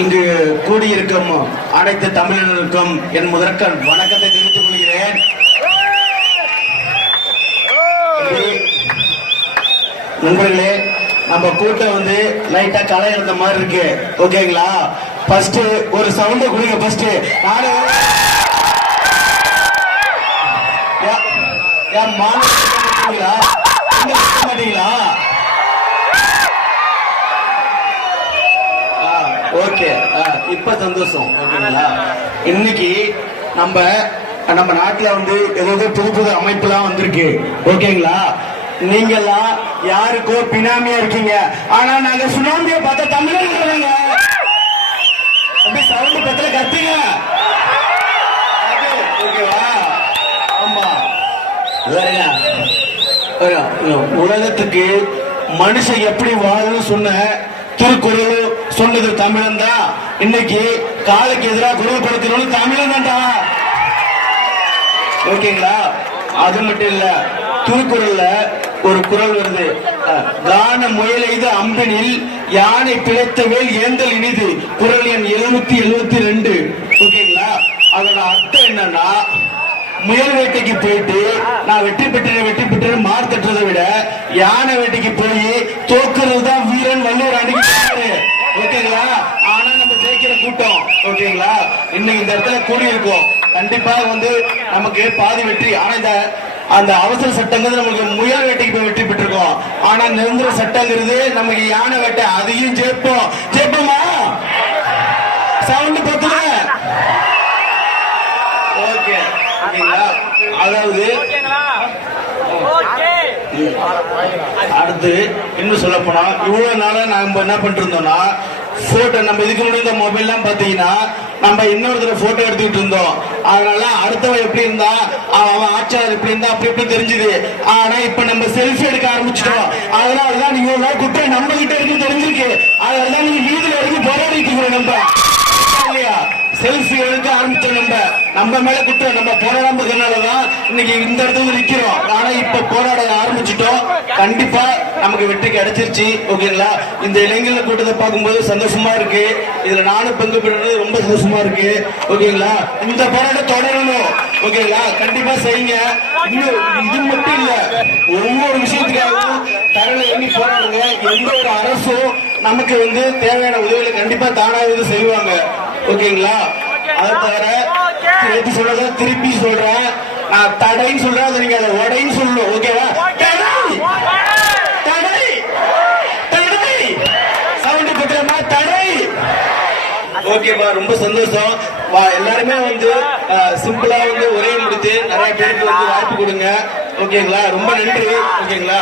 இங்கு கூடியிருக்கும் அனைத்து தமிழர்களுக்கும் என் முதற்கண் வணக்கத்தை தெரிவித்துக் கொள்கிறேன். நண்பர்களே, நம்ம கூட்டம் வந்து லைட்டா களை எடுத்த மாதிரி இருக்கு. ஓகேங்களா? ஃபர்ஸ்ட் ஒரு சவுண்ட குடிங்க. ஃபர்ஸ்ட் நானு மாட்டீங்களா? ஓகே, இப்ப சந்தோஷம். ஓகேங்களா? இன்னைக்கு நம்ம நாட்டுல வந்து ஏதோ புது புது அமைப்பு எல்லாம் வந்திருக்கு. ஓகேங்களா? நீங்க எல்லாம் யாருக்கோ பினாமியா இருக்கீங்க. ஆனா நாங்க சுனாமிய பார்த்த தமிழர்கள் சவுண்ட் பத்திர கத்துங்க. ஓகேவா? ஆமா, உலகத்துக்கு மனுஷன் எப்படி வாழணும் சொன்ன திருக்குறள் சொன்னது தமிழன் தான். இன்னைக்கு காலுக்கு எதிராக குரல்படுத்தணும் தமிழன் தான்டா. ஓகேங்களா? அது மட்டும் இல்ல, திருக்குறள்ல ஒரு குறள் வருது, கான முயல் எய்த அம்பினில் யானை பிழைத்த வேல் ஏந்தல் இனிது. குறள் எண் 772. ஓகேங்களா? அதோட அர்த்தம் என்னன்னா, முயல் வேட்டைக்கு போயிட்டு நான் வெற்றி பெற்றேன் மார் தட்டுறதை விட யானை வேட்டைக்கு போய் தோக்குறது தான் வீரன் வள்ளுவர் அன்னைக்கு. ஓகேங்களா? ஆனா நம்ம ஜெயிக்கிற கூட்டம். ஓகேங்களா? இன்னைக்கு இந்த இடத்துல கூடி இருக்கோம். கண்டிப்பா வந்து நமக்கு பாதி வெற்றி. ஆனா அந்த அவசர சட்டங்கிறது நமக்கு முயல் வேட்டைக்கு போய் வெற்றி பெற்றிருக்கோம். ஆனா நிரந்தர சட்டங்கிறது நமக்கு யானை வேட்டை. அதையும் ஜெயிப்போமா? சவுண்ட் பத்துல. ஓகே, அதாவது அடுத்து இன்னும் சொல்ல போனா, இவ்வளவு நாளா நாம என்ன பண்ணிட்டு இருந்தோம்னா, போட்டோ நம்ம இதுக்கு முன்னாடி இந்த மொபைல் எல்லாம் பாத்தீங்கன்னா நம்ம இன்னொருத்தர போட்டோ எடுத்துக்கிட்டு இருந்தோம். அதனால அடுத்தவன் எப்படி இருந்தா, அவன் ஆட்சியாளர் எப்படி இருந்தா அப்படி எப்படி தெரிஞ்சுது. ஆனா இப்ப நம்ம செல்ஃபி எடுக்க ஆரம்பிச்சிட்டோம். அதனாலதான் நீங்க குற்றம் நம்ம கிட்ட இருக்கு தெரிஞ்சிருக்கு. அதனாலதான் நீங்க வீதியில வரைக்கும் போராடிட்டு இருக்கோம். நம்ம இல்லையா செல்ஃபி எடுக்க ஆரம்பிச்சோம். நம்ம மேல குற்றம் நம்ம போராடாமதுனாலதான் இன்னைக்கு இந்த இடத்துல நிக்கிறோம். ஆனா இப்ப போராட ஆரம்பிச்சுட்டோம். கண்டிப்பா நமக்கு வெற்றி கிடைச்சிருச்சு. ஓகேங்களா? இந்த இளைஞர்கள் கூட்டத்தை பார்க்கும்போது சந்தோஷமா இருக்கு. இதுல நானும் பங்கு பெறுறது ரொம்ப சந்தோஷமா இருக்கு. ஓகேங்களா? இந்த போராட்டம் தொடரணும். ஓகேங்களா? கண்டிப்பா செய்யுங்க. இன்னும் இது மட்டும் இல்ல, ஒவ்வொரு விஷயத்துக்காகவும் தரல எண்ணி போராடுங்க. எந்த ஒரு அரசும் நமக்கு வந்து தேவையான உதவிகளை கண்டிப்பா தானாக செய்வாங்க. ஓகேங்களா? அதை தவிர சொல்றத திருப்பி சொல்றேன், நான் தடைன்னு சொல்றேன், அதை நீங்க அதை உடைன்னு சொல்லணும். ஓகேவா? தடை சவுண்ட் பத்திரமா தடை. ஓகேவா? ரொம்ப சந்தோஷம். எல்லாருமே வந்து சிம்பிளா வந்து ஒரே முடித்து நிறைய பேருக்கு வந்து வாய்ப்பு கொடுங்க. ஓகேங்களா? ரொம்ப நன்றி. ஓகேங்களா?